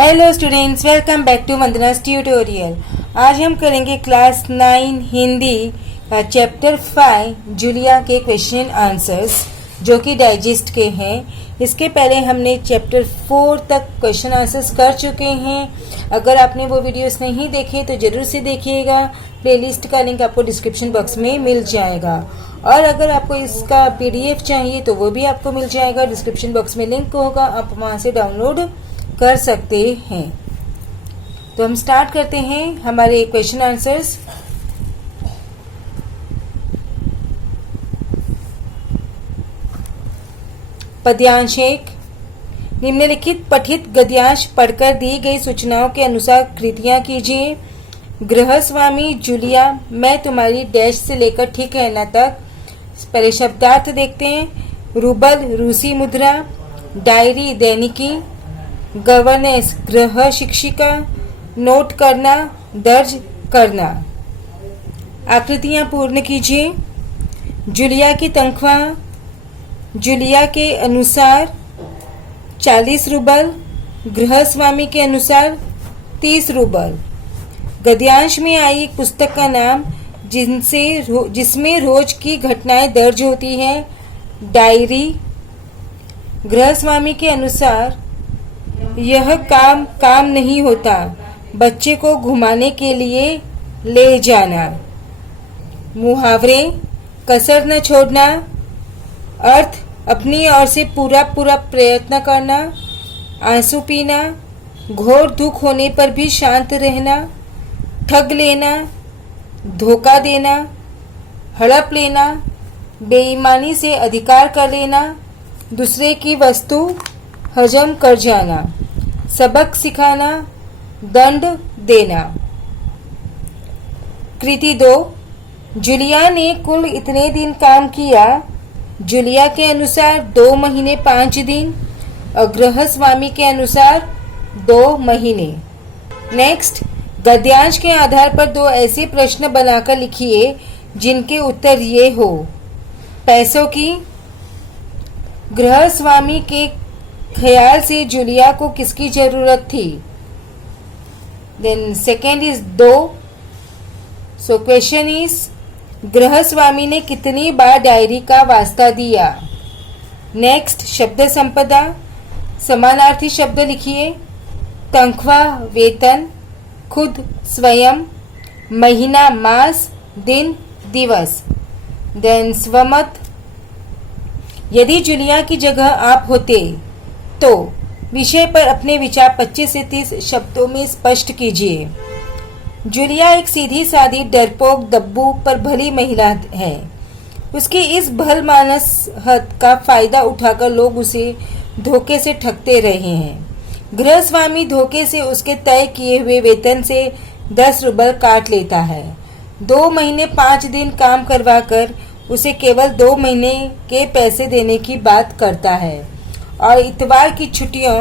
Hello students, welcome back to Vandana's tutorial. आज हम करेंगे क्लास 9 हिंदी का चैप्टर 5 जूलिया के क्वेश्चन आंसर्स, जो कि डाइजेस्ट के हैं। इसके पहले हमने चैप्टर 4 तक क्वेश्चन आंसर्स कर चुके हैं। अगर आपने वो वीडियोस नहीं देखे तो ज़रूर से देखिएगा। प्लेलिस्ट का लिंक आपको डिस्क्रिप्शन बॉक्स में मिल जाएगा, और अगर आपको इसका PDF चाहिए तो वो भी आपको मिल जाएगा। डिस्क्रिप्शन बॉक्स में लिंक होगा, आप वहाँ से डाउनलोड कर सकते हैं। तो हम स्टार्ट करते हैं हमारे क्वेश्चन आंसर्स। पद्यांश 1, निम्नलिखित पठित गद्यांश पढ़कर दी गई सूचनाओं के अनुसार कृतियां कीजिए। गृहस्वामी जूलिया, मैं तुम्हारी डैश से लेकर ठीक रहना तक। पहले शब्दार्थ देखते हैं। रूबल रूसी मुद्रा, डायरी दैनिकी, गवर्नेंस गृह शिक्षिका, नोट करना दर्ज करना। आकृतियां पूर्ण कीजिए। जूलिया की तनख्वाह, जूलिया के अनुसार 40 रूबल, गृहस्वामी के अनुसार 30 रूबल। गद्यांश में आई एक पुस्तक का नाम जिसमें रोज की घटनाएं दर्ज होती हैं। डायरी। गृहस्वामी के अनुसार यह काम नहीं होता, बच्चे को घुमाने के लिए ले जाना। मुहावरे, कसर न छोड़ना, अर्थ अपनी ओर से पूरा प्रयत्न करना। आंसू पीना, घोर दुख होने पर भी शांत रहना। ठग लेना, धोखा देना। हड़प लेना, बेईमानी से अधिकार कर लेना, दूसरे की वस्तु हजम कर जाना। सबक सिखाना, दंड देना। कृति 2, जूलिया ने कुल इतने दिन काम किया। जूलिया के अनुसार 2 महीने 5 दिन और गृहस्वामी के अनुसार 2 महीने। नेक्स्ट, गद्यांश के आधार पर 2 ऐसे प्रश्न बनाकर लिखिए जिनके उत्तर ये हो। पैसों की, गृहस्वामी के ख्याल से जूलिया को किसकी जरूरत थी? Then second is 2। So question is, गृहस्वामी ने कितनी बार डायरी का वास्ता दिया? नेक्स्ट, शब्द संपदा, समानार्थी शब्द लिखिए। तनख्वाह वेतन, खुद स्वयं, महीना मास, दिन दिवस। देन स्वमत, यदि जूलिया की जगह आप होते तो विषय पर अपने विचार 25 से 30 शब्दों में स्पष्ट कीजिए। जूलिया एक सीधी सादी डरपोक दब्बू पर भली महिला है। उसकी इस भलमानसहत का फायदा उठाकर लोग उसे धोखे से ठगते रहे हैं। गृहस्वामी धोखे से उसके तय किए हुए वेतन से 10 रूबल काट लेता है। 2 महीने 5 दिन काम करवाकर उसे केवल 2 महीने के पैसे देने की बात करता है और इतवार की छुट्टियों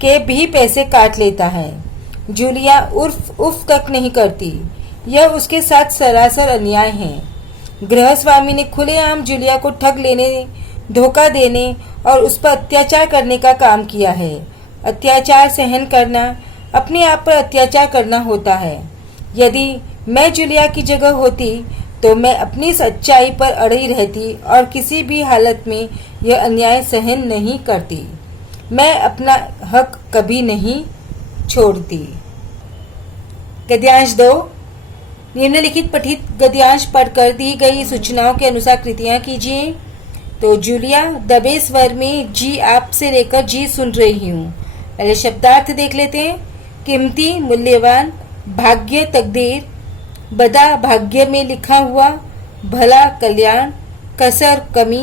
के भी पैसे काट लेता है। जूलिया उफ तक नहीं करती। यह उसके साथ सरासर अन्याय है। गृहस्वामी ने खुलेआम जूलिया को ठग लेने, धोखा देने और उस पर अत्याचार करने का काम किया है। अत्याचार सहन करना अपने आप पर अत्याचार करना होता है। यदि मैं जूलिया की जगह होती तो मैं अपनी सच्चाई पर अड़ी रहती और किसी भी हालत में यह अन्याय सहन नहीं करती। मैं अपना हक कभी नहीं छोड़ती। गद्यांश 2, निम्नलिखित पठित गद्यांश पढ़कर दी गई सूचनाओं के अनुसार कृतियां कीजिए। तो जूलिया, दबे स्वर में जी आप से लेकर जी सुन रही हूँ। पहले शब्दार्थ देख लेते हैं। कीमती, मूल्यवान, भाग्य, तकदीर, बदा, भाग्य में लिखा हुआ, भला, कल्याण, कसर, कमी,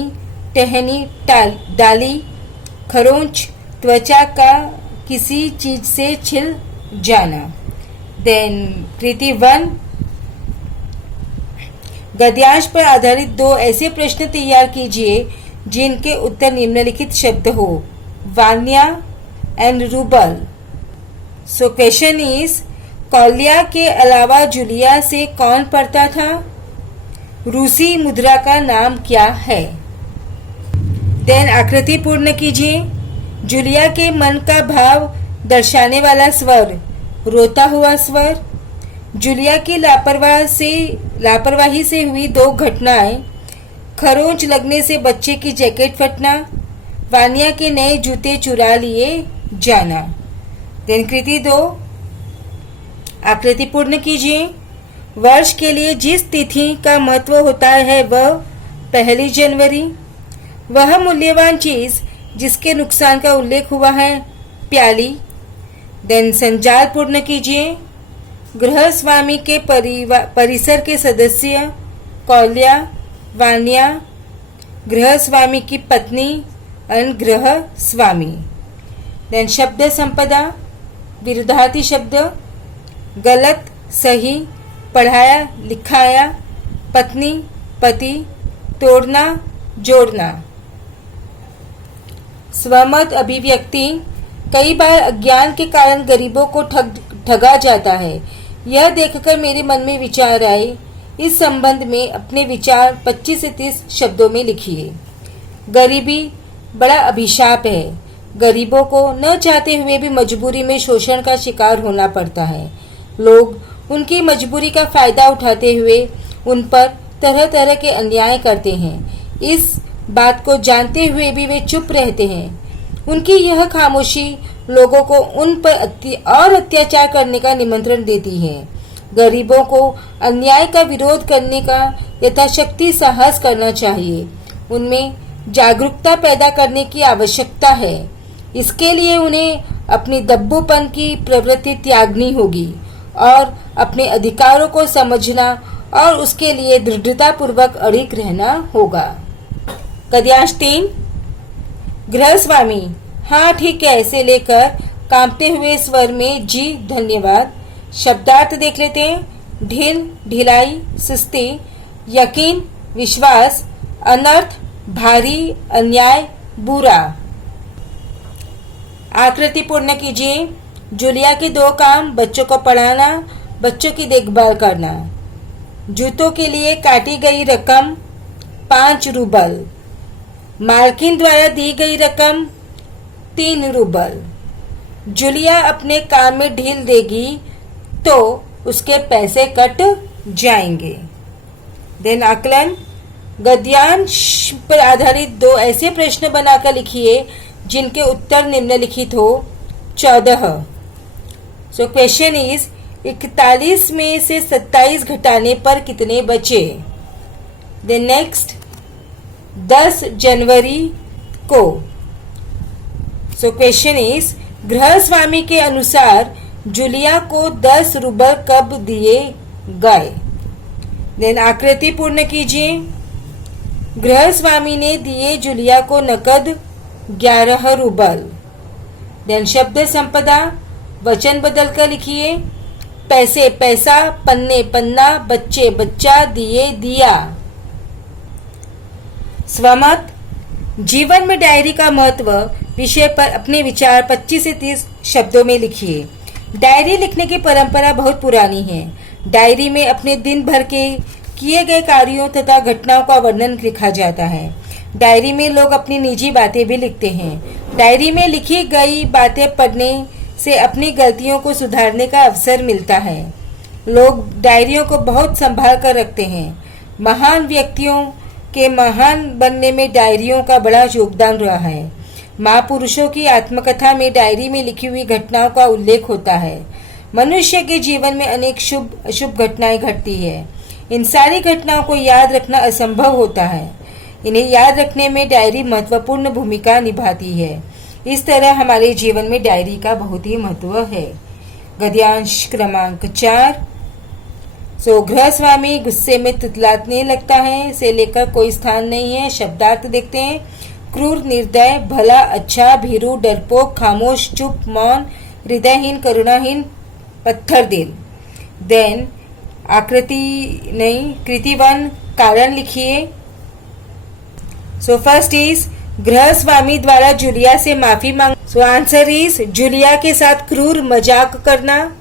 टहनी, डाली, खरोंच, त्वचा का किसी चीज से छिल जाना। देन कृति 1, गद्यांश पर आधारित 2 ऐसे प्रश्न तैयार कीजिए जिनके उत्तर निम्नलिखित शब्द हो। Vanya and Rubel. So question is, Kaulya के अलावा जूलिया से कौन पढ़ता था? रूसी मुद्रा का नाम क्या है? देन आकृति पूर्ण कीजिए। जूलिया के मन का भाव दर्शाने वाला स्वर रोता हुआ स्वर। जूलिया की लापरवाही से हुई दो घटनाएं, खरोंच लगने से बच्चे की जैकेट फटना, वानिया के नए जूते चुरा लिए जाना। देन कृति 2, आकृति पूर्ण कीजिए। वर्ष के लिए जिस तिथि का महत्व होता है वह 1 जनवरी। वह मूल्यवान चीज जिसके नुकसान का उल्लेख हुआ है प्याली। देन संजाल पूर्ण कीजिए। गृह स्वामी के परिसर के सदस्य कौल्या, वानिया, गृह स्वामी की पत्नी एंड गृह स्वामी। देन शब्द संपदा, विरुद्धार्थी शब्द, गलत, सही, पढ़ाया, लिखाया, पत्नी, पति, तोड़ना, जोड़ना। स्वमत अभिव्यक्ति, कई बार अज्ञान के कारण गरीबों को ठगा जाता है। यह देखकर मेरे मन में विचार आए। इस संबंध में अपने विचार 25 से 30 शब्दों में लिखिए। गरीबी बड़ा अभिशाप है। गरीबों को न चाहते हुए भी मजबूरी में शोषण का शिकार होना पड़ता है। लोग उनकी मजबूरी का फायदा उठाते हुए उन पर तरह तरह के अन्याय करते हैं। इस बात को जानते हुए भी वे चुप रहते हैं। उनकी यह खामोशी लोगों को उन पर और अत्याचार करने का निमंत्रण देती है। गरीबों को अन्याय का विरोध करने का यथाशक्ति साहस करना चाहिए। उनमें जागरूकता पैदा करने की आवश्यकता है। इसके लिए उन्हें अपनी दब्बूपन की प्रवृत्ति त्यागनी होगी और अपने अधिकारों को समझना और उसके लिए दृढ़तापूर्वक अड़िग रहना होगा। गद्यांश 3, गृहस्वामी हाँ ठीक है से लेकर कांपते हुए स्वर में जी धन्यवाद। शब्दार्थ देख लेते हैं। ढील, ढिलाई, सुस्ती, यकीन, विश्वास, अनर्थ, भारी, अन्याय, बुरा। आकृति पूर्ण कीजिए। जूलिया के 2 काम, बच्चों को पढ़ाना, बच्चों की देखभाल करना। जूतों के लिए काटी गई रकम 5 रूबल। मालकिन द्वारा दी गई रकम 3 रूबल। जूलिया अपने काम में ढील देगी तो उसके पैसे कट जाएंगे। देन आकलन, गद्यांश पर आधारित 2 ऐसे प्रश्न बनाकर लिखिए जिनके उत्तर निम्नलिखित हो। 14। सो क्वेश्चन इज 41 में से 27 घटाने पर कितने बचे। देन नेक्स्ट, 10 जनवरी को। सो क्वेश्चन इज गृह स्वामी के अनुसार जूलिया को 10 रूबल कब दिए गए। देन आकृति पूर्ण कीजिए। गृह स्वामी ने दिए जूलिया को नकद 11 रूबल। देन शब्द संपदा, वचन बदलकर लिखिए। पैसे पैसा, पन्ने पन्ना, बच्चे बच्चा, दिए दिया। स्वमत, जीवन में डायरी का महत्व विषय पर अपने विचार 25 से 30 शब्दों में लिखिए। डायरी लिखने की परंपरा बहुत पुरानी है। डायरी में अपने दिन भर के किए गए कार्यों तथा घटनाओं का वर्णन लिखा जाता है। डायरी में लोग अपनी निजी बातें भी लिखते हैं। डायरी में लिखी गई बातें पढ़ने से अपनी गलतियों को सुधारने का अवसर मिलता है। लोग डायरियों को बहुत संभाल कर रखते हैं। महान व्यक्तियों के महान बनने में डायरियों का बड़ा योगदान रहा है। महापुरुषों की आत्मकथा में डायरी में लिखी हुई घटनाओं का उल्लेख होता है। मनुष्य के जीवन में अनेक शुभ अशुभ घटनाएं घटती है। इन सारी घटनाओं को याद रखना असंभव होता है। इन्हें याद रखने में डायरी महत्वपूर्ण भूमिका निभाती है। इस तरह हमारे जीवन में डायरी का बहुत ही महत्व है। गद्यांश क्रमांक 4। सो गृह स्वामी गुस्से में तुतलाने लगता है से लेकर कोई स्थान नहीं है। शब्दार्थ देखते हैं। क्रूर, निर्दय, भला, अच्छा, भीरू, डरपोक, खामोश, चुप, मौन, हृदयहीन, करुणाहीन, पत्थर दिल। देन आकृति नहीं, कृति 1 कारण लिखिए। सो फर्स्ट इज गृह स्वामी द्वारा जूलिया से माफी मांग। सो आंसर इज जूलिया के साथ क्रूर मजाक करना।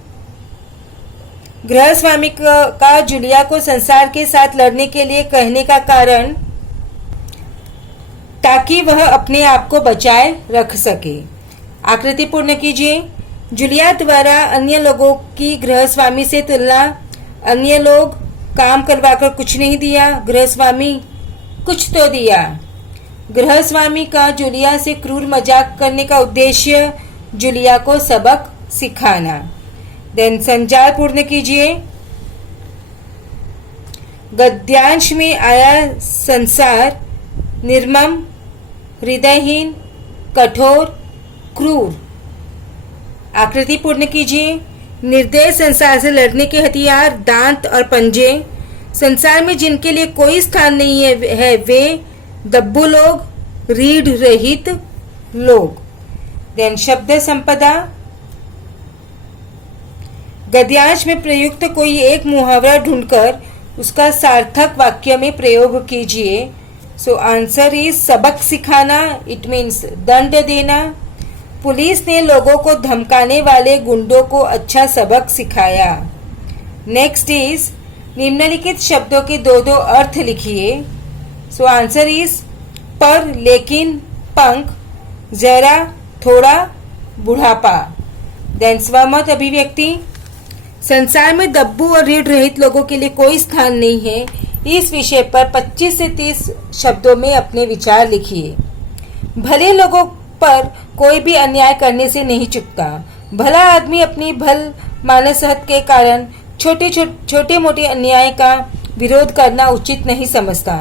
गृह स्वामी का जूलिया को संसार के साथ लड़ने के लिए कहने का कारण ताकि वह अपने आप को बचाए रख सके। आकृति पूर्ण कीजिए। जूलिया द्वारा अन्य लोगों की गृहस्वामी से तुलना। अन्य लोग काम करवाकर कुछ नहीं दिया, गृहस्वामी कुछ तो दिया। गृहस्वामी का जूलिया से क्रूर मजाक करने का उद्देश्य जूलिया को सबक सिखाना। देन संचार पूर्ण कीजिए। गद्यांश में आया संसार निर्मम, हृदयहीन, कठोर, क्रूर। आकृति पूर्ण कीजिए। निर्दय संसार से लड़ने के हथियार दांत और पंजे। संसार में जिनके लिए कोई स्थान नहीं है वे दब्बू लोग, रीढ़ रहित लोग। देन शब्द संपदा। गद्यांश में प्रयुक्त कोई एक मुहावरा ढूंढकर उसका सार्थक वाक्य में प्रयोग कीजिए। सो आंसर इज सबक सिखाना, इट मीन्स दंड देना। पुलिस ने लोगों को धमकाने वाले गुंडों को अच्छा सबक सिखाया। नेक्स्ट इज निम्नलिखित शब्दों के दो दो अर्थ लिखिए। सो आंसर इज पर, लेकिन, पंख, जरा, थोड़ा, बुढ़ापा। देन स्वमत अभिव्यक्ति। संसार में दब्बू और रीढ़ रहित लोगों के लिए कोई स्थान नहीं है। इस विषय पर 25 से 30 शब्दों में अपने विचार लिखिए। भले लोगों पर कोई भी अन्याय करने से नहीं चूकता। भला आदमी अपनी भल मानसहत के कारण छोटे मोटे अन्याय का विरोध करना उचित नहीं समझता,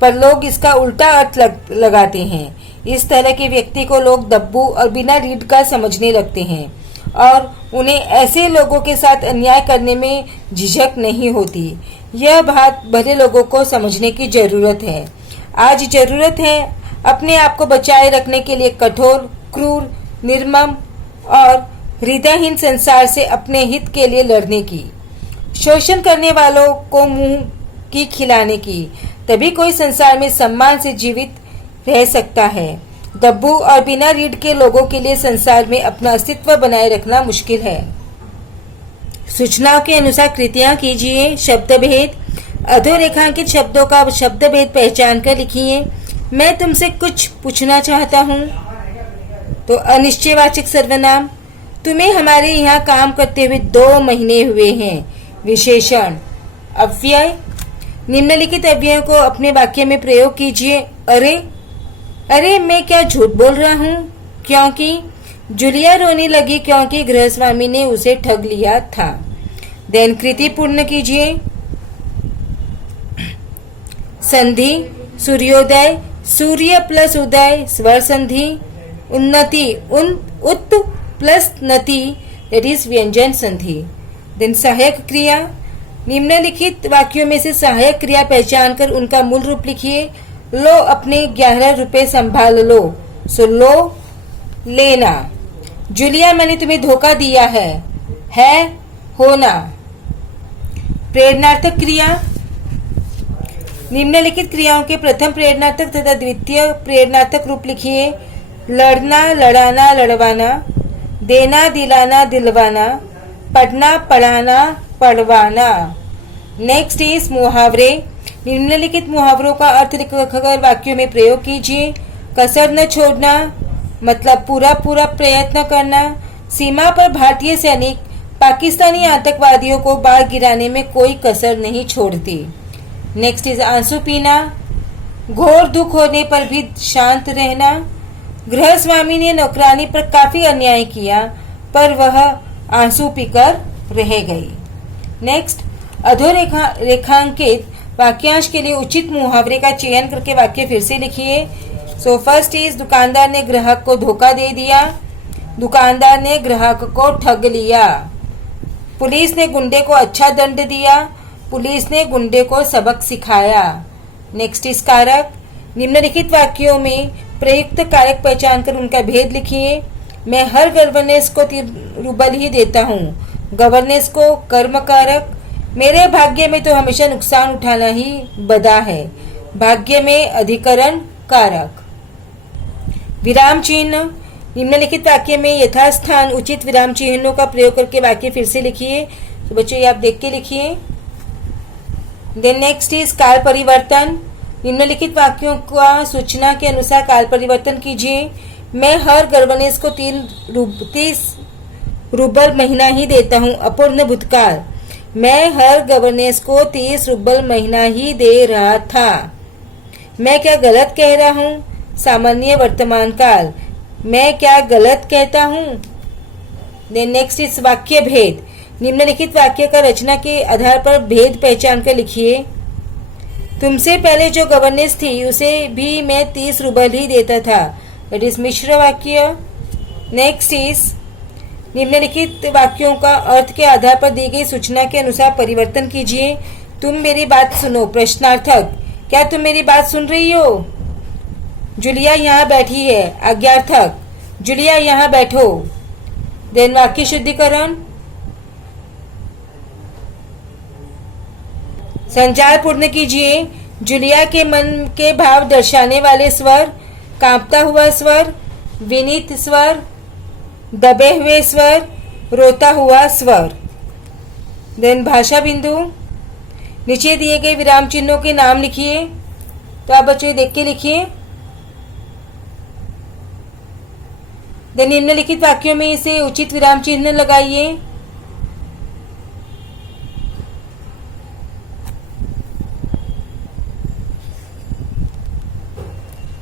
पर लोग इसका उल्टा अर्थ लगाते हैं। इस तरह के व्यक्ति को लोग दब्बू और बिना रीढ़ का समझने लगते हैं और उन्हें ऐसे लोगों के साथ अन्याय करने में झिझक नहीं होती। यह बात भले लोगों को समझने की जरूरत है। आज जरूरत है अपने आप को बचाए रखने के लिए कठोर, क्रूर, निर्मम और हृदयहीन संसार से अपने हित के लिए लड़ने की, शोषण करने वालों को मुंह की खिलाने की। तभी कोई संसार में सम्मान से जीवित रह सकता है। दब्बू और बिना रीढ़ के लोगों के लिए संसार में अपना अस्तित्व बनाए रखना मुश्किल है। सूचनाओं के अनुसार कृतियां कीजिए। शब्द भेद। अधोरेखांकित शब्दों का शब्द भेद पहचान कर लिखिए। मैं तुमसे कुछ पूछना चाहता हूँ। तो अनिश्चयवाचक सर्वनाम। तुम्हें हमारे यहाँ काम करते हुए 2 महीने हुए हैं। विशेषण। अव्यय। निम्नलिखित अव्ययों को अपने वाक्य में प्रयोग कीजिए। अरे मैं क्या झूठ बोल रहा हूँ? क्योंकि जूलिया रोने लगी क्योंकि गृहस्वामी ने उसे ठग लिया था। देन कृति पूर्ण कीजिए। संधि। सूर्योदय, सूर्य प्लस उदय, स्वर संधि। उन्नति, उत प्लस नति, दैट इज व्यंजन संधि। देन सहायक क्रिया। निम्नलिखित वाक्यों में से सहायक क्रिया पहचान कर उनका मूल रूप लिखिए। लो अपने 11 रुपए संभाल लो। सो लो, लेना। जूलिया मैंने तुम्हें धोखा दिया है होना। प्रेरणार्थक क्रिया। निम्नलिखित क्रियाओं के प्रथम प्रेरणार्थक तथा द्वितीय प्रेरणार्थक रूप लिखिए। लड़ना, लड़ाना, लड़वाना। देना, दिलाना, दिलवाना। पढ़ना, पढ़ाना, पढ़वाना। नेक्स्ट इज मुहावरे। निम्नलिखित मुहावरों का अर्थ लिखकर वाक्यों में प्रयोग कीजिए। कसर न छोड़ना, मतलब पूरा प्रयत्न करना। सीमा पर भारतीय सैनिक पाकिस्तानी आतंकवादियों को बाढ़ गिराने में कोई कसर नहीं छोड़ती। नेक्स्ट इज आंसू पीना। घोर दुख होने पर भी शांत रहना। गृहस्वामी ने नौकरानी पर काफी अन्याय किया, पर वह आंसू पीकर रह गई। नेक्स्ट, रेखांकित वाक्यांश के लिए उचित मुहावरे का चयन करके वाक्य फिर से लिखिए। सो फर्स्ट इज दुकानदार ने ग्राहक को धोखा दे दिया। दुकानदार ने ग्राहक को ठग लिया। पुलिस ने गुंडे को अच्छा दंड दिया। पुलिस ने गुंडे को सबक सिखाया। नेक्स्ट इज कारक। निम्नलिखित वाक्यों में प्रयुक्त कारक पहचान कर उनका भेद लिखिए। मैं हर गवर्नेंस को 3 रूबल ही देता हूँ। गवर्नेंस को कर्म कारक। मेरे भाग्य में तो हमेशा नुकसान उठाना ही बदा है। भाग्य में अधिकरण कारक। विराम चिन्ह। निम्नलिखित वाक्य में यथास्थान उचित विराम चिन्हों का प्रयोग करके वाक्य फिर से लिखिए। तो बच्चों ये आप देख के लिखिए। देन नेक्स्ट इज काल परिवर्तन। निम्नलिखित वाक्यों का सूचना के अनुसार काल परिवर्तन कीजिए। मैं हर गवर्नेंस को 30 रूबल महीना ही देता हूँ। अपूर्ण भूतकाल, मैं हर गवर्नेंस को 30 रूबल महीना ही दे रहा था। मैं क्या गलत कह रहा हूँ? सामान्य वर्तमान काल, मैं क्या गलत कहता हूँ? नेक्स्ट इस वाक्य भेद। निम्नलिखित वाक्य का रचना के आधार पर भेद पहचान कर लिखिए। तुमसे पहले जो गवर्नेंस थी उसे भी मैं 30 रूबल ही देता था। दैट इज मिश्र वाक्य। नेक्स्ट इज निम्नलिखित वाक्यों का अर्थ के आधार पर दी गई सूचना के अनुसार परिवर्तन कीजिए। तुम मेरी बात सुनो। प्रश्नार्थक, क्या तुम मेरी बात सुन रही हो? जूलिया यहाँ बैठी है। आज्ञार्थक, जूलिया यहाँ बैठो। देन वाक्य शुद्धिकरण। संचार पूर्ण कीजिए। जूलिया के मन के भाव दर्शाने वाले स्वर, कांपता हुआ स्वर, विनीत स्वर, दबे हुए स्वर, रोता हुआ स्वर। देन भाषा बिंदु। नीचे दिए गए विराम चिन्हों के नाम लिखिए। तो आप बच्चों देख के लिखिए। देन निम्नलिखित वाक्यों में इसे उचित विराम चिन्ह लगाइए।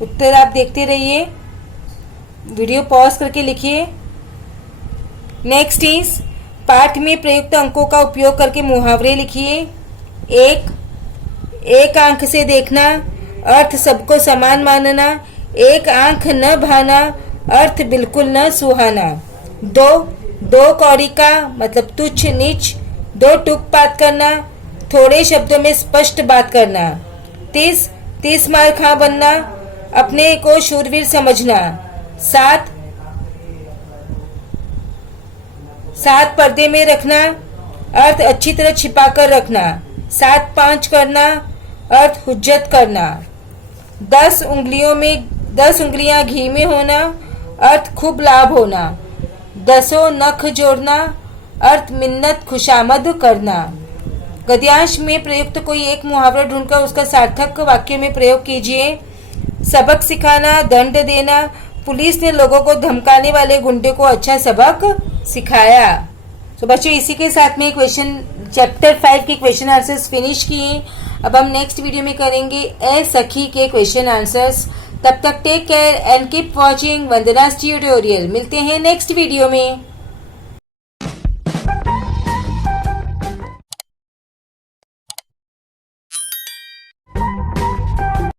उत्तर आप देखते रहिए। वीडियो पॉज करके लिखिए। नेक्स्ट इज पाठ में प्रयुक्त अंकों का उपयोग करके मुहावरे लिखिए। एक आंख से देखना, अर्थ सबको समान मानना। एक आंख न भाना, अर्थ बिल्कुल न सुहाना। दो कौड़ी का मतलब तुच्छ नीच। दो टूक बात करना, थोड़े शब्दों में स्पष्ट बात करना। 30 मार खा बनना, अपने को शूरवीर समझना। 7 पर्दे में रखना, अर्थ अच्छी तरह छिपा कर रखना। 7-5 करना, अर्थ हुज्जत करना। 10 उंगलियां घी में होना, अर्थ खूब लाभ होना। 10 नख जोड़ना, अर्थ मिन्नत खुशामद करना। गद्यांश में प्रयुक्त कोई एक मुहावरा ढूंढकर उसका सार्थक वाक्य में प्रयोग कीजिए। सबक सिखाना, दंड देना। पुलिस ने लोगों को धमकाने वाले गुंडे को अच्छा सबक सिखाया। तो बच्चों इसी के साथ में चैप्टर 5 के क्वेश्चन आंसर्स फिनिश किए। अब हम नेक्स्ट वीडियो में करेंगे ए सखी के क्वेश्चन आंसर्स। तब तक take care and keep watching Vandana's tutorial. मिलते हैं नेक्स्ट वीडियो में।